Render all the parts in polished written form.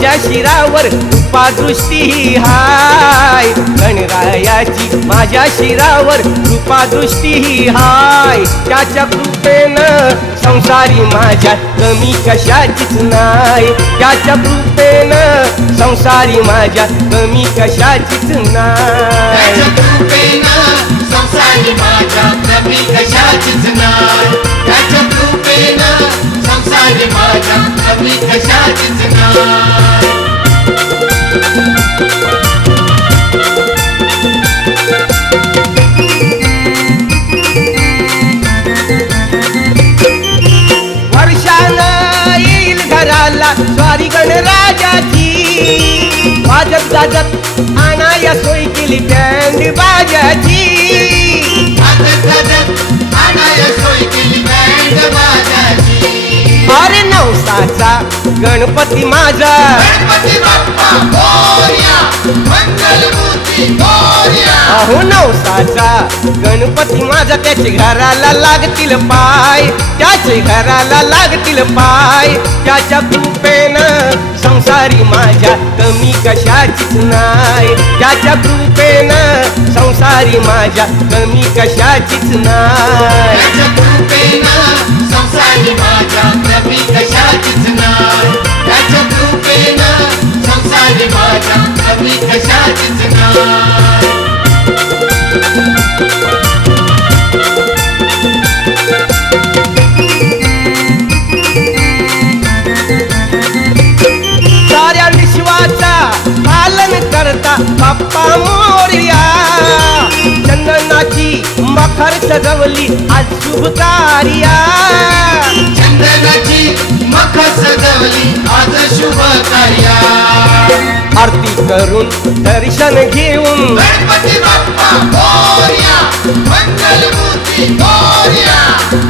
माझ्या शिरावर कृपादृष्टी हाय, गणरायाची माझ्या शिरावर कृपादृष्टी हाय. त्याच्या कृपेनं संसारी माझ्या कमी कशाचीच नाही, त्याच्या कृपेनं संसारी माझ्या कमी कशाचीच नाही. संसारी माझ्या कमी कशाचीच नाही, त्याच्या कृपेनं संसारी माझ्या कमी कशाचीच नाही. वर्षानं येईल घराला स्वारी गणराजाची, वाजत गाजत आणाया सोय केली बँड बाजाची. अरे नवसाचा गणपती माझा, अहो नवसाचा गणपती माझा, त्याचे घराला लागतील पाय, त्याचे घराला लागतील पाय. त्याच्या कृपेनं संसारी माझ्या कमी कशाचीच नाही, त्याच्या कृपेनं संसारी माझ्या कमी कशाचीच नाही. संसारी माझ्या कमी कशाचीच नाही, त्याच्या कृपेनं संसारी माझ्या कमी कशाचीच नाही. साऱ्या विश्वाचा पालन करता बाप्पा मोरया, चंदनाची मखर सजवली आज शुभ कार्या. चंदनाची मखर सजवली आज शुभ कार्या. आरती करून दर्शन घेऊन गणपती बाप्पा मोरया, मंगलमूर्ती मोरया.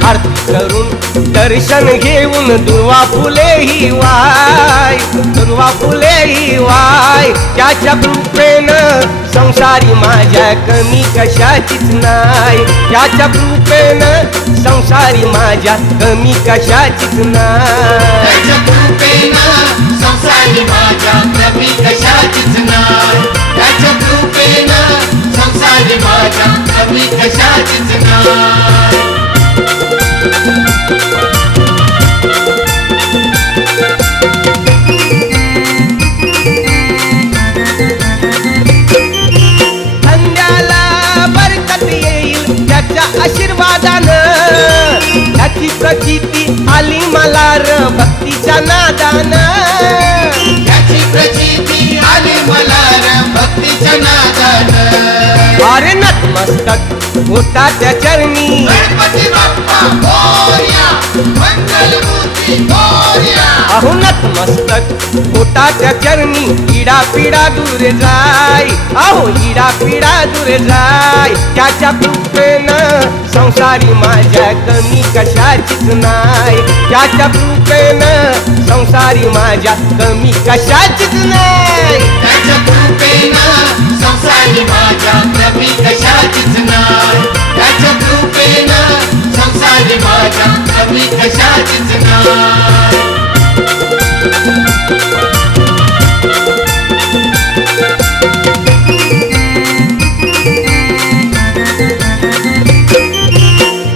आरती करून दर्शन घेऊन दुर्वा फुले ही वाय, दुर्वा फुले ही वाय. त्याच्या कृपेनं संसारी माझ्या कमी कशाचीच नाही, त्याच्या कृपेनं संसारी माझ्या कमी कशाचीच नाही. त्याच्या कृपेनं संसारी माझ्या कमी कशाचीच नाही, त्याच्या कृपेनं संसारी माझ्या कमी कशाचीच नाही. धंद्याला बरकत येईल त्याच्या आशीर्वादानं, त्याची प्रचिती आली मला र भक्तीच्या नादानं. त्याची प्रचिती आली मला र भक्तीच्या नादानं. अरे नतमस्तक होता त्या चरणी गणपती बाप्पा मोरया, मंगलमूर्ती मोरया. अहो नतमस्तक होता त्या चरणी, इडा पिडा दूर जाय, अहो इडा पिडा दूर जाय. त्याच्या कृपेनं संसारी माझ्या कमी कशाचीच नाही, त्याच्या कृपेनं संसारी माझ्या कमी कशाचीच नाही. त्याच्या कृपेनं संसारी माझ्या कमी कशाचीच नाही, त्याच्या कृपेनं संसारी माझ्या कमी कशाचीच नाही.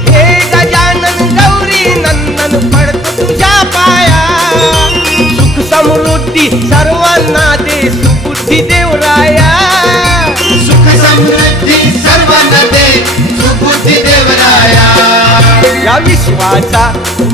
हे गजानन गौरी नंदन पडतो तुझ्या पाया, सुख समृद्धी सर्वांना दे सुबुद्धी देवराया. सुख समृद्धी सर्वांना दे सुबुद्धी देवराया. या विश्वाचा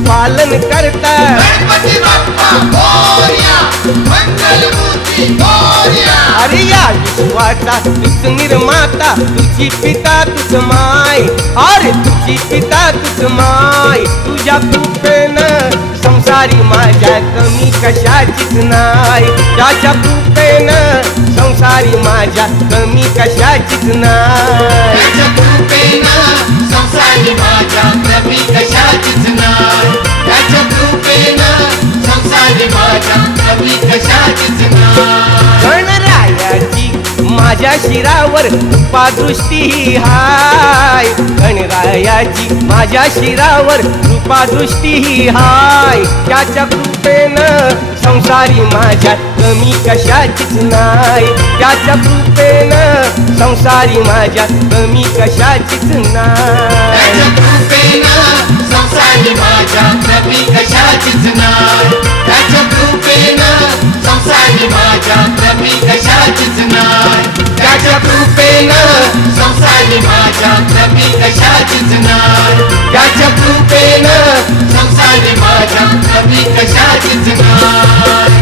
पालन करता गणपती बाप्पा मोरया, मंगलमूर्ती मोरया. अरे या विश्वाचा तूच निर्माता, तुझी पिता तुझ माय, अरे तुझी पिता तुझ माय. तुझ्या कृपेनं संसारी माझ्या कमी कशाचीच नाही, त्याच्या कृपेनं संसारी माझ्या कमी कशाचीच नाही. त्याच्या कृपेनं संसारी माझ्या कमी कशाचीच नाही, त्याच्या कृपेनं संसारी माझ्या कमी कशाचीच नाही. गणरायाची माझ्या शिरावर कृपादृष्टी हाय, गणरायाची माझ्या शिरावर कृपादृष्टी हाय. त्याच्या कृपेनं कृपेनं संसारी माझ्या कमी कशाचीच नाही त्याच्या कृपेनं संसारी माझ्या कमी कशाचीच नाही त्याच्या कृपेनं संसारी माझ्या कमी कशाचीच नाही त्याच्या कृपेनं संसारी माझ्या कमी कशाचीच नाही त्याच्या कृपेनं संसारी माझ्या कमी कशाचीच नाही त्याच्या कृपेनं संसारी माझ्या कमी कशाचीच नाही